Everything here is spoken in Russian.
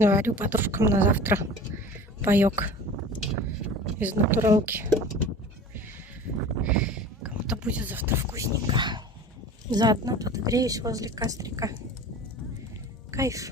Заварю подружкам на завтра паёк из натуралки. Кому-то будет завтра вкусненько. Заодно подогреюсь возле кострика. Кайф.